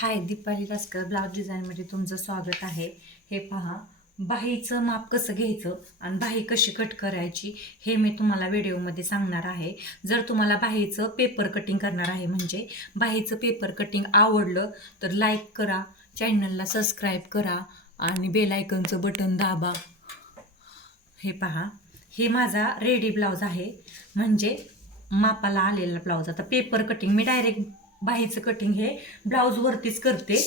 हाय Deepali Lashkar blouse डिझाईनमध्ये तुमचं स्वागत आहे. हे पहा बाहीचं माप कसं घ्यायचं आणि बाही कशी कट करायची हे मी तुम्हाला व्हिडिओमध्ये सांगणार आहे. जर तुम्हाला बाहीचं पेपर कटिंग करणार आहे म्हणजे बाहीचं पेपर कटिंग आवडलं तर लाईक करा चॅनलला सबस्क्राईब करा आणि बेलायकनचं बटन दाबा. हे पहा हे माझा रेडी ब्लाऊज आहे. म्हणजे मापाला आलेला ब्लाऊज आता पेपर कटिंग मी डायरेक्ट बाहीचं कटिंग हे ब्लाऊजवरतीच करते.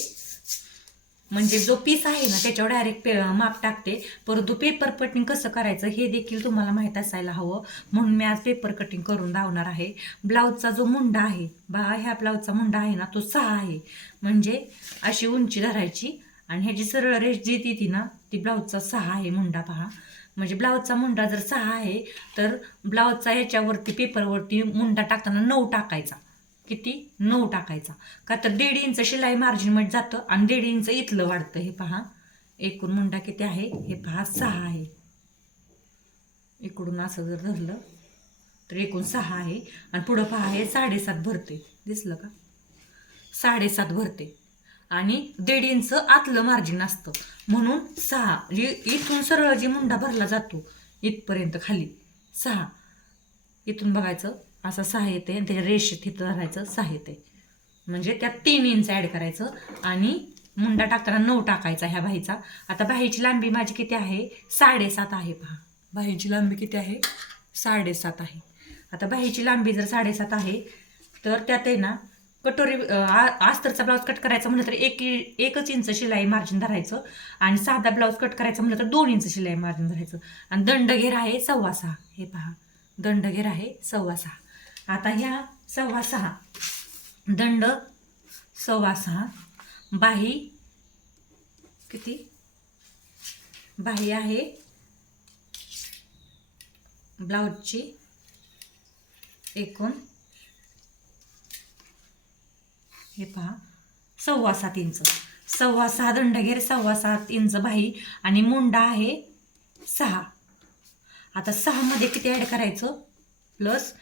म्हणजे जो पीस आहे ना त्याच्यावर डायरेक्ट पे माप टाकते. परंतु पेपर कटिंग कसं करायचं हे देखील तुम्हाला माहीत असायला हवं. म्हणून मी आज पेपर कटिंग करून धावणार आहे. ब्लाऊजचा जो मुंडा आहे बा ह्या ब्लाऊजचा मुंडा आहे ना तो सहा आहे. म्हणजे अशी उंची धरायची. आणि ह्याची सरळ रेष जी ती ती ना ती ब्लाऊजचा सहा आहे मुंडा पहा. म्हणजे ब्लाऊजचा मुंडा जर सहा आहे तर ब्लाऊजचा ह्याच्यावरती पेपरवरती मुंडा टाकताना नऊ टाकायचा. किती? नऊ टाकायचा. का तर दीड इंच शिलाई मार्जिनमध्ये जातं आणि दीड इंच इथलं वाढतं. हे पहा. एकूण मुंडा किती आहे? हे पहा सहा आहे. इकडून असं जर धरलं तर एकूण सहा आहे. आणि पुढं पहा हे साडेसात भरते. दिसलं का? साडेसात भरते. आणि दीड इंच आतलं मार्जिन असतं. म्हणून सहा. इथून सरळ जी मुंडा भरला जातो इथपर्यंत खाली. सहा. इथून बघायचं. असं सहा येते आणि त्याच्या रेषेत इथं धरायचं येते. म्हणजे त्यात तीन इंच ॲड करायचं आणि मुंडा टाकताना नऊ टाकायचा ह्या बाईचा आता बाईची लांबी माझी किती आहे? साडेसात आहे पहा. बाईची लांबी किती आहे? साडेसात आहे. आता बाईची लांबी जर साडेसात आहे तर त्यात आहे ना कटोरी अं, आ- अस्तरचा ब्लाऊज कट करायचा म्हणलं तर एक एकच इंच शिलाई मार्जिन धरायचं आणि साधा ब्लाऊज कट करायचा म्हणलं तर दोन इंच शिलाई मार्जिन धरायचं. आणि दंड घेर आहे सव्वा सहा. हे पहा. दंड घेर आहे सव्वा सहा. आता ह्या सव्वा सहा. दंड सव्वा सहा. बाही किती? बाही आहे. ब्लाऊजची एकूण. हे पहा. सव्वा सात इंच. सव्वा सहा दंडगेर सव्वा सात इंच बाही आणि मुंडा आहे सहा. आता सहामध्ये किती ॲड करायचं? प्लस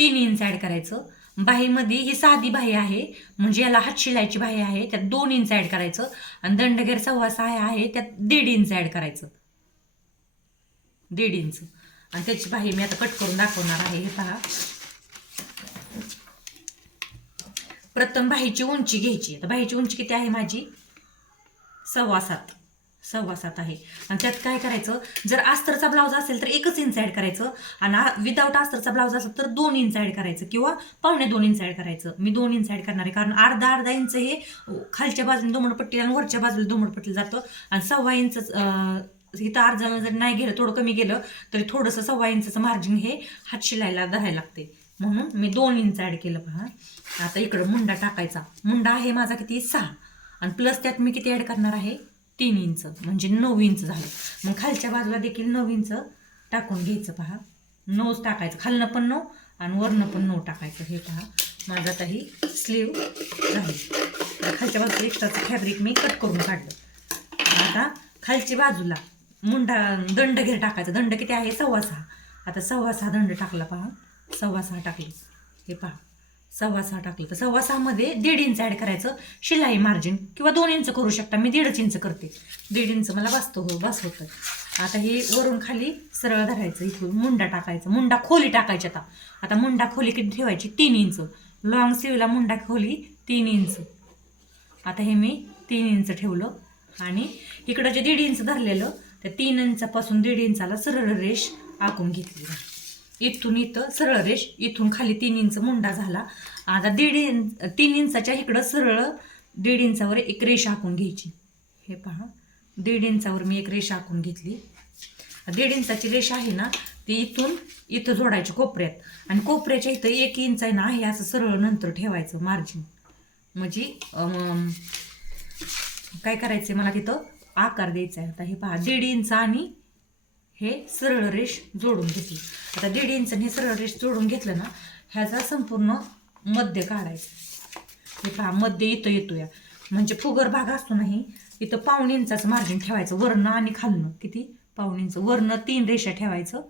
तीन इंच ॲड करायचं. बाहीमध्ये ही साधी बाही आहे. म्हणजे याला हात शिलायची बाही आहे. त्यात दोन इंच ॲड करायचं. आणि दंडगेर सव्वा सहा आहे. त्यात दीड इंच ॲड करायचं. दीड इंच. आणि त्याची बाही मी आता कट करून दाखवणार आहे. हे पहा. प्रथम बाहीची उंची घ्यायची. आता बाहीची उंची किती आहे माझी? सव्वा सात. सव्वा सात आहे. आणि त्यात काय करायचं? जर अस्तरचा ब्लाऊज असेल तर एकच इंच ॲड करायचं. आणि विदाऊट अस्तरचा ब्लाऊज असेल तर दोन इंच ॲड करायचं किंवा पावणे दोन इंच ॲड करायचं. मी दोन इंच ॲड करणार आहे. कारण अर्धा अर्धा इंच हे खालच्या बाजूने दोमडपट्टी आणि वरच्या बाजूला दोमडपट्टीला जातं. आणि सव्वा इंच इथं अर्धा जर नाही गेलं थोडं कमी गेलं तरी थोडंसं सव्वा इंचचं मार्जिन हे हात शिलायला धरायला लागते. म्हणून मी दोन इंच ॲड केलं पहा. आता इकडं मुंडा टाकायचा. मुंडा आहे माझा किती? सहा. आणि प्लस त्यात मी किती ॲड करणार आहे? तीन इंच म्हणजे नऊ इंच झालं. मग खालच्या बाजूला देखील नऊ इंच टाकून घ्यायचं पहा. नऊच टाकायचं. खालनं पण नऊ आणि वरनं पण नऊ टाकायचं. हे पहा. माझं आता ही स्लीव झाली. खालच्या बाजूला एक्स्ट्राचं फॅब्रिक मी कट करून काढलं. आता खालची बाजूला मुंडा दंड घेर टाकायचा. दंड किती आहे? सव्वा सहा. आता सव्वा सहा दंड टाकला पहा. सव्वा सहा टाकले. हे पहा. सव्वा सहा टाकलं तर सव्वा सहामध्ये दीड इंच ॲड करायचं शिलाई मार्जिन किंवा दोन इंच करू शकता. मी दीडच इंच करते. दीड इंच मला वाचतो हो बस होतं आता हे वरून खाली सरळ धरायचं इथून मुंडा टाकायचं. मुंडा खोली टाकायची आता. आता मुंडा खोली किती ठेवायची? तीन इंच लॉंग स्लीवला मुंडा खोली तीन इंच आता हे मी तीन इंच ठेवलं. आणि इकडं जे दीड इंच धरलेलं त्या तीन इंचापासून दीड इंचाला सरळ रेष आखून घेतली. इथून इथं सरळ रेष इथून खाली तीन इंच मुंडा झाला. आता दीड इंच तीन इंचाच्या इकडं सरळ दीड इंचावर एक रेष आखून घ्यायची. हे पहा दीड इंचावर मी एक रेष आखून घेतली. दीड इंचाची रेष आहे ना ती इथून इथं जोडायची कोपऱ्यात. आणि कोपऱ्याच्या इथं एक इंच आहे ना हे असं सरळ नंतर ठेवायचं मार्जिन म्हणजे काय करायचं मला तिथं आकार द्यायचा आहे आता हे पहा दीड इंच आणि हे सरळ रेष जोडून घेतली. आता दीड इंचाने हे सरळ रेष जोडून घेतलं ना ह्याचा संपूर्ण मध्य काढायचं. हे पहा मध्य इथं येतो या म्हणजे फुगर भाग असतो नाही इथं पाऊण इंचाचं मार्जिन ठेवायचं वरनं आणि खालणं किती? पाऊण इंच. वरनं तीन रेषा ठेवायचं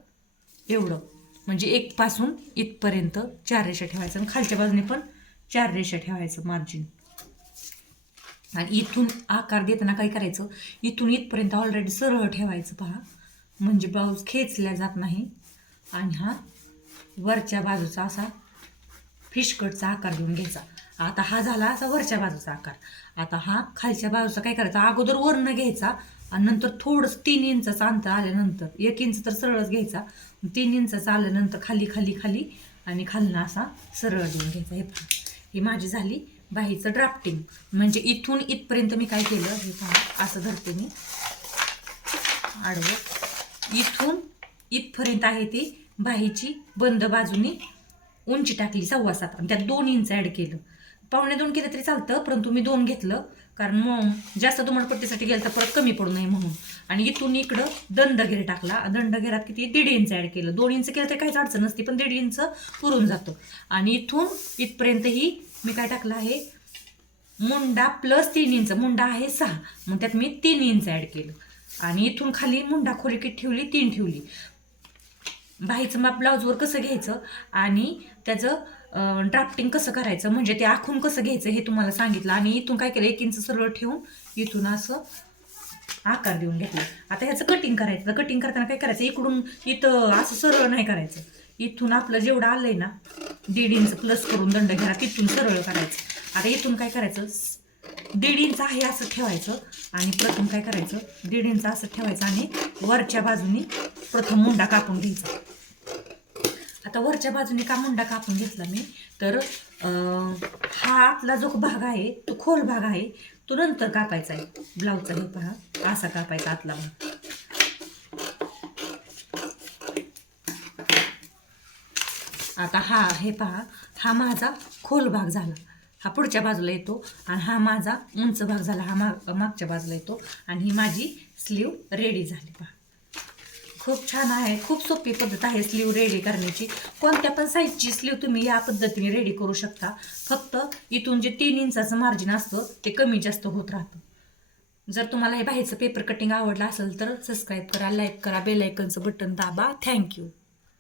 एवढं. म्हणजे एक पासून इथपर्यंत चार रेषा ठेवायचं आणि खालच्या बाजूने पण चार रेषा ठेवायचं मार्जिन आणि इथून आकार देताना काय करायचं? इथून इथपर्यंत ऑलरेडी सरळ ठेवायचं पहा. म्हणजे ब्लाऊज खेचल्या जात नाही. आणि हा वरच्या बाजूचा असा फिशकटचा आकार देऊन घ्यायचा. आता हा झाला असा वरच्या बाजूचा आकार. आता हा खालच्या बाजूचा काय करायचा? अगोदर वरनं घ्यायचा आणि नंतर थोडंसं तीन इंचाचं अंतर आल्यानंतर एक इंच तर सरळच घ्यायचा. तीन इंचाचं आल्यानंतर खाली खाली खाली आणि खालनं असा सरळ देऊन घ्यायचा. हे पहा. ही माझी झाली बाहीचं ड्राफ्टिंग म्हणजे इथून इथपर्यंत मी काय केलं? हे पहा. असं धरते मी. आडवं. इथून इथपर्यंत आहे ती बाहीची बंद बाजूनी उंची टाकली सव्वा सात. आणि त्यात दोन इंच ॲड केलं. पावणे दोन केलं तरी चालतं परंतु मी दोन घेतलं. कारण मग जास्त दुमडपट्टीसाठी गेलं तर परत कमी पडू नये म्हणून. आणि इथून इकडं दंडघेर टाकला. दंडघेरात किती? दीड इंच ॲड केलं. दोन इंच केलं तरी काहीच अडचण नसते पण दीड इंच पुरून जातो. आणि इथून इथपर्यंत ही मी काय टाकलं आहे? मुंडा प्लस तीन इंच मुंडा आहे सहा. मग त्यात मी तीन इंच ॲड केलं. आणि इथून खाली मुंडा खोली किती ठेवली तीन ठेवली. बाईचं माप ब्लाऊजवर कसं घ्यायचं आणि त्याचं ड्राफ्टिंग कसं करायचं म्हणजे ते आखून कसं घ्यायचं हे तुम्हाला सांगितलं. आणि इथून काय केलं एक इंच सरळ ठेवून इथून असं आकार देऊन घेतला. आता ह्याचं कटिंग करायचं. कटिंग करताना काय करायचं? इकडून इथं असं सरळ नाही करायचं. इथून आपलं जेवढं आलंय ना दीड इंच प्लस करून दंड घ्या तिथून सरळ करायचं. आता इथून काय करायचं? दीड इंच आहे असं ठेवायचं आणि प्रथम काय करायचं? दीड इंच असं ठेवायचं आणि वरच्या बाजूनी प्रथम मुंडा कापून घ्यायचा. आता वरच्या बाजूने का मुंडा कापून घेतला मी? तर हा आपला जो भाग आहे तो खोल भाग आहे तो नंतर कापायचा आहे. ब्लाऊजचा हे पहा असा कापायचा आतला भाग. आता हा हे पहा हा माझा खोल भाग झाला. हा पुढच्या बाजूला येतो आणि हा माझा उंच भाग झाला हा माग मागच्या बाजूला येतो आणि ही माझी स्लीव रेडी झाली पहा. खूप छान आहे खूप सोपी पद्धत आहे स्लीव रेडी करण्याची. कोणत्या पण साईजची स्लीव तुम्ही या पद्धतीने रेडी करू शकता. फक्त इथून जे तीन इंचाचं मार्जिन असतं ते कमी जास्त होत राहतं. जर तुम्हाला हे बाहेरचं पेपर कटिंग आवडलं असेल तर सबस्क्राईब करा लाईक करा बेल आयकनचं बटन दाबा. Thank you